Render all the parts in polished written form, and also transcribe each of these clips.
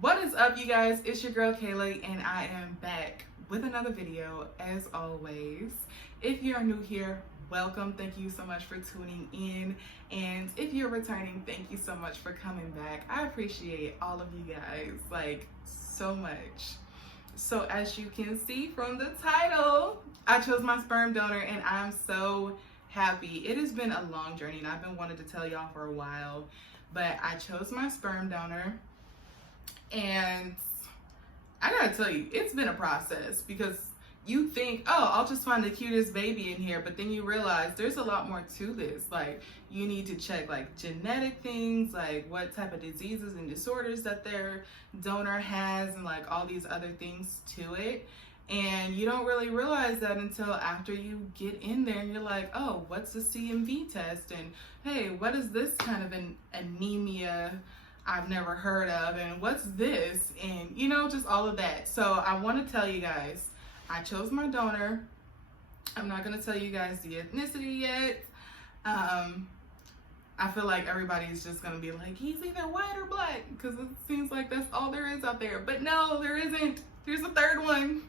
What is up, you guys? It's your girl Kayla, and I am back with another video as always. If you're new here, welcome. Thank you so much for tuning in, and if you're returning, thank you so much for coming back. I appreciate all of you guys like so much. So as you can see from the title, I chose my sperm donor, and I'm so happy. It has been a long journey, and I've been wanting to tell y'all for a while, but I chose my sperm donor. And I gotta tell you, it's been a process, because you think, oh, I'll just find the cutest baby in here, but then you realize there's a lot more to this. Like, you need to check like genetic things, like what type of diseases and disorders that their donor has, and like all these other things to it. And you don't really realize that until after you get in there and you're like, oh, what's the CMV test? And hey, what is this kind of an anemia I've never heard of, and what's this, and you know, just all of that. So I want to tell you guys, I chose my donor. I'm not going to tell you guys the ethnicity yet. I feel like everybody's just going to be like, he's either white or black, because it seems like that's all there is out there. But no, there isn't. There's a third one.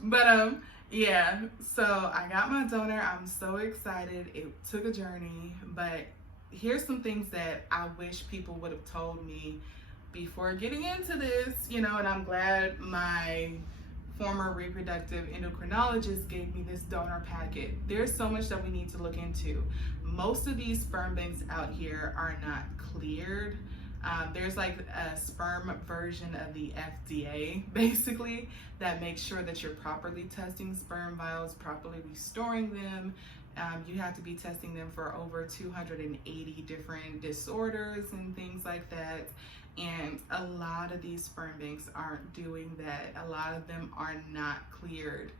But yeah, so I got my donor. I'm so excited. It took a journey, but here's some things that I wish people would have told me before getting into this, you know, and I'm glad my former reproductive endocrinologist gave me this donor packet. There's so much that we need to look into. Most of these sperm banks out here are not cleared. There's like a sperm version of the FDA, basically, that makes sure that you're properly testing sperm vials, properly restoring them. You have to be testing them for over 280 different disorders and things like that. And a lot of these sperm banks aren't doing that. A lot of them are not cleared.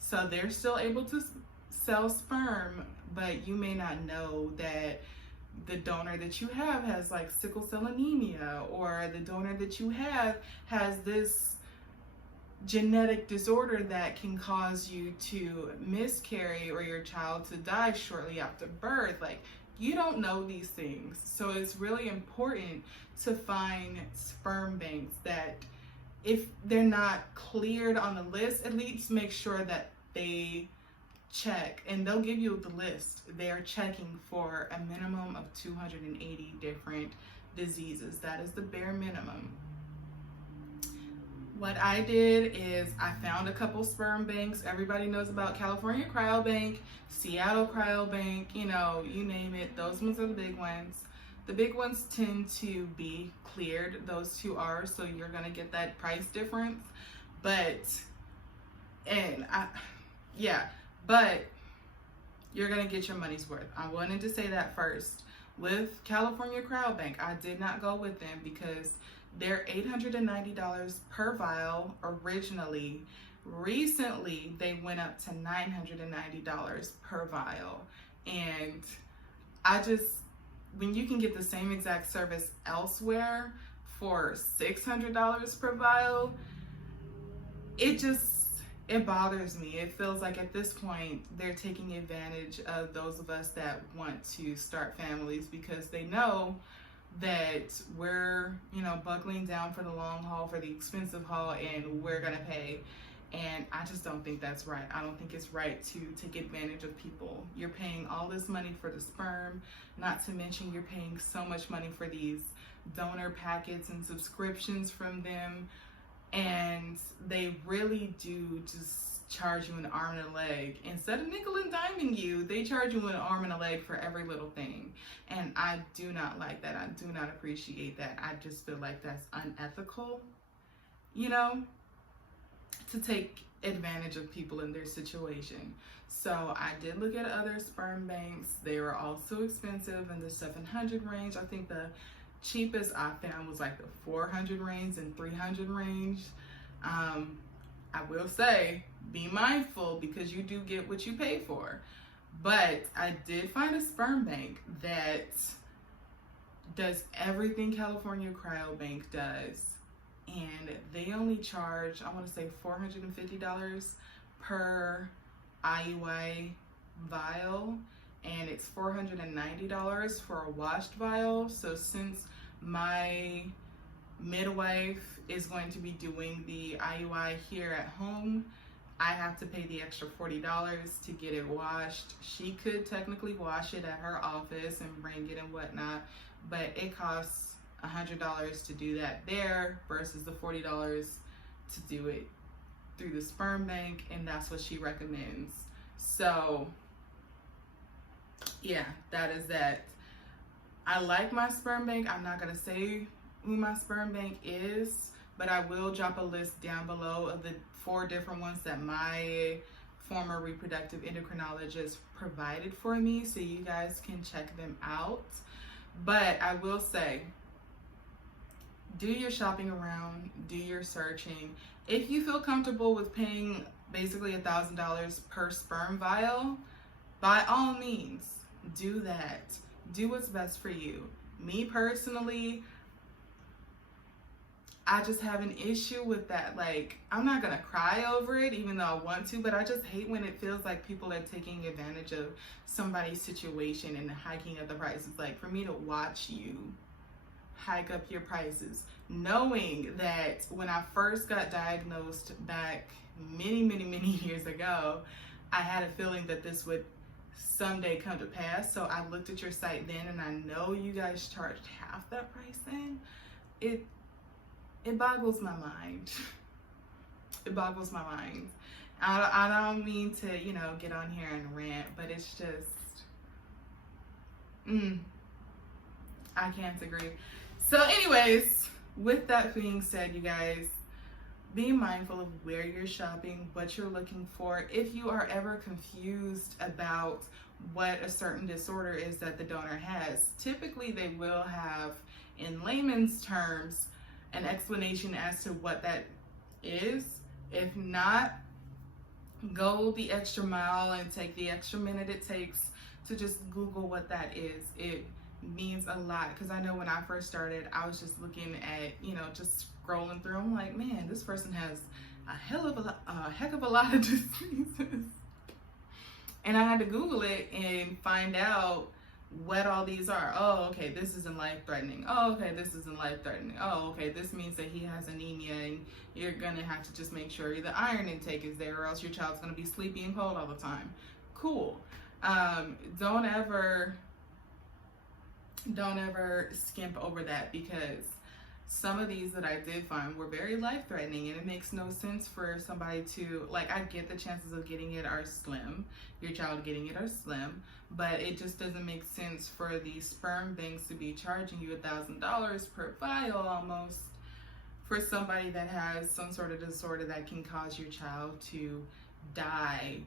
So they're still able to sell sperm, but you may not know that the donor that you have has like sickle cell anemia, or the donor that you have has this genetic disorder that can cause you to miscarry or your child to die shortly after birth. Like, you don't know these things. So it's really important to find sperm banks that, if they're not cleared on the list, at least make sure that they check, and they'll give you the list. They're checking for a minimum of 280 different diseases. That is the bare minimum. What I did is I found a couple sperm banks. Everybody knows about California Cryobank, Seattle Cryobank, you know, you name it. Those ones are the big ones. The big ones tend to be cleared. Those two are, so you're gonna get that price difference. But you're gonna get your money's worth. I wanted to say that first. With California Cryobank, I did not go with them because they're $890 per vial originally. Recently, they went up to $990 per vial. And when you can get the same exact service elsewhere for $600 per vial, it bothers me. It feels like at this point, they're taking advantage of those of us that want to start families, because they know that we're, you know, buckling down for the long haul, for the expensive haul, and we're gonna pay. And I just don't think that's right. I don't think it's right to take advantage of people. You're paying all this money for the sperm, not to mention you're paying so much money for these donor packets and subscriptions from them, and they really do just charge you an arm and a leg. Instead of nickel and diming you, they charge you an arm and a leg for every little thing. And I do not like that. I do not appreciate that. I just feel like that's unethical, you know, to take advantage of people in their situation. So I did look at other sperm banks. They were also expensive in the 700 range. I think the cheapest I found was like the 400 range and 300 range. I will say, be mindful, because you do get what you pay for. But I did find a sperm bank that does everything California Cryobank does. And they only charge, I want to say $450 per IUI vial. And it's $490 for a washed vial. So since my midwife is going to be doing the IUI here at home, I have to pay the extra $40 to get it washed. She could technically wash it at her office and bring it and whatnot, but it costs $100 to do that there versus the $40 to do it through the sperm bank, and that's what she recommends. So yeah, that is that. I like my sperm bank. I'm not gonna say who my sperm bank is, but I will drop a list down below of the 4 different ones that my former reproductive endocrinologist provided for me, so you guys can check them out. But I will say, do your shopping around, do your searching. If you feel comfortable with paying basically $1,000 per sperm vial, by all means, do that. Do what's best for you. Me personally, I just have an issue with that. Like, I'm not gonna cry over it, even though I want to, but I just hate when it feels like people are taking advantage of somebody's situation and hiking up the prices. Like, for me to watch you hike up your prices, knowing that when I first got diagnosed back many years ago, I had a feeling that this would someday come to pass. So I looked at your site then, and I know you guys charged half that price then. It boggles my mind. It boggles my mind. I don't mean to, you know, get on here and rant, but it's just, I can't agree. So anyways, with that being said, you guys, be mindful of where you're shopping, what you're looking for. If you are ever confused about what a certain disorder is that the donor has, typically they will have, in layman's terms, an explanation as to what that is. If not, go the extra mile and take the extra minute it takes to just Google what that is. It means a lot, because I know when I first started, I was just looking at, you know, just scrolling through. I'm like, man, this person has a heck of a lot of diseases. And I had to Google it and find out what all these are. Oh, okay, this isn't life-threatening. Oh, okay, this isn't life-threatening. Oh, okay, this means that he has anemia, and you're gonna have to just make sure the iron intake is there, or else your child's gonna be sleepy and cold all the time. Cool. Don't ever skimp over that, because some of these that I did find were very life-threatening, and it makes no sense for somebody to, like, I get the chances of getting it are slim, your child getting it are slim, but it just doesn't make sense for these sperm banks to be charging you $1,000 per vial almost for somebody that has some sort of disorder that can cause your child to die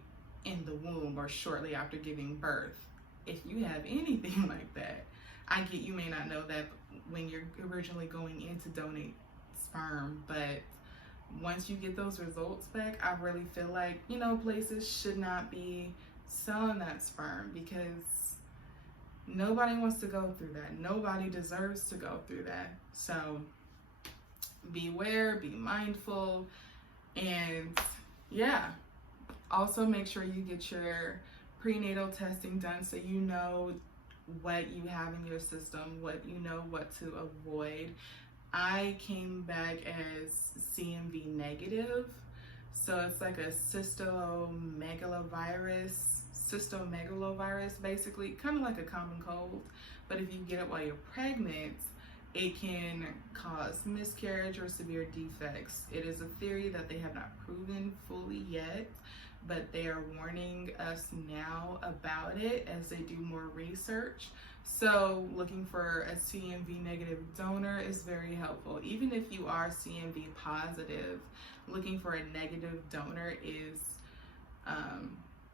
in the womb or shortly after giving birth. If you have anything like that, I get you may not know that when you're originally going in to donate sperm, but once you get those results back, I really feel like, you know, places should not be selling that sperm, because nobody wants to go through that. Nobody deserves to go through that. So beware, be mindful, and yeah, also make sure you get your prenatal testing done so you know what you have in your system, what you know what to avoid. I came back as CMV negative, so it's like a cystomegalovirus, basically, kind of like a common cold, but if you get it while you're pregnant, it can cause miscarriage or severe defects. It is a theory that they have not proven fully yet, but they are warning us now about it as they do more research. So looking for a CMV negative donor is very helpful. Even if you are CMV positive, looking for a negative donor is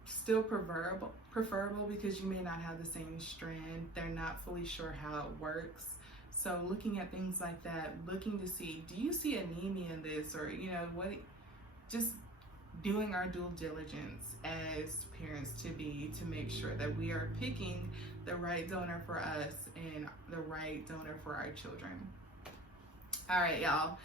still preferable because you may not have the same strand. They're not fully sure how it works. So looking at things like that, looking to see, do you see anemia in this, or, you know, what, just doing our due diligence as parents to make sure that we are picking the right donor for us and the right donor for our children. All right, y'all,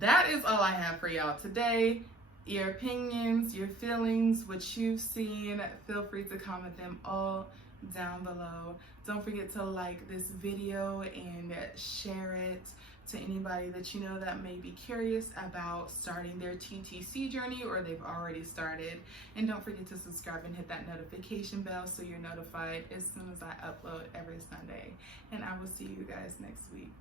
that is all I have for y'all today. Your opinions, your feelings, what you've seen, feel free to comment them all down below. Don't forget to like this video and share it to anybody that you know that may be curious about starting their TTC journey, or they've already started. And don't forget to subscribe and hit that notification bell so you're notified as soon as I upload every Sunday. And I will see you guys next week.